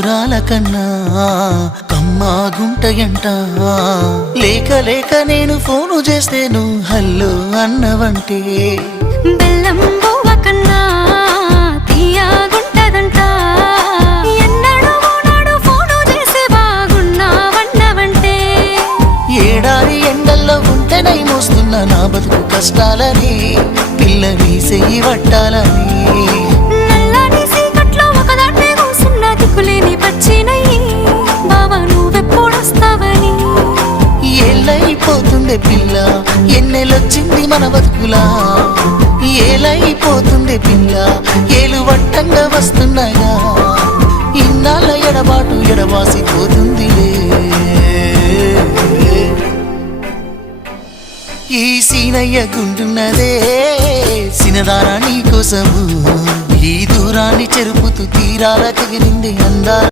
మధురాల కన్నా కమ్మా గుంటయంట లేక లేక నేను ఫోను చేస్తే నువ్వు హల్లో అన్నవంటే బెల్లం బువ్వ కన్నా తీయగుంటదంట ఎన్నడూ నాడు ఫోను చేసే బాగున్నావన్నవంటే ఏడాది ఎండల్లో ఉంటేనై మోస్తున్న నా బతుకు కష్టాలని పిల్లని చెయ్యి పట్టాలని నల్లని సీకట్లో ఒకదాన్నే కూసున్న దిక్కులేని పచ్చినయ్యి బావ నువ్వెప్పుడొస్తావని ఏళ్ళైపోతుండే పిల్ల ఎన్నెలొచ్చింది మన బతుకులా ఏలైపోతుండే పిల్ల ఏలు వట్టంగా వస్తున్నాగా ఇన్నాళ్ళ ఎడబాటు ఎడవాసిపోతుందిలే ఈ సీనయ్య గుంటున్నదే సినదారా నీ కోసము ఈ దూరాన్ని చెరుపుతూ తీరాల తెగిరింది అందా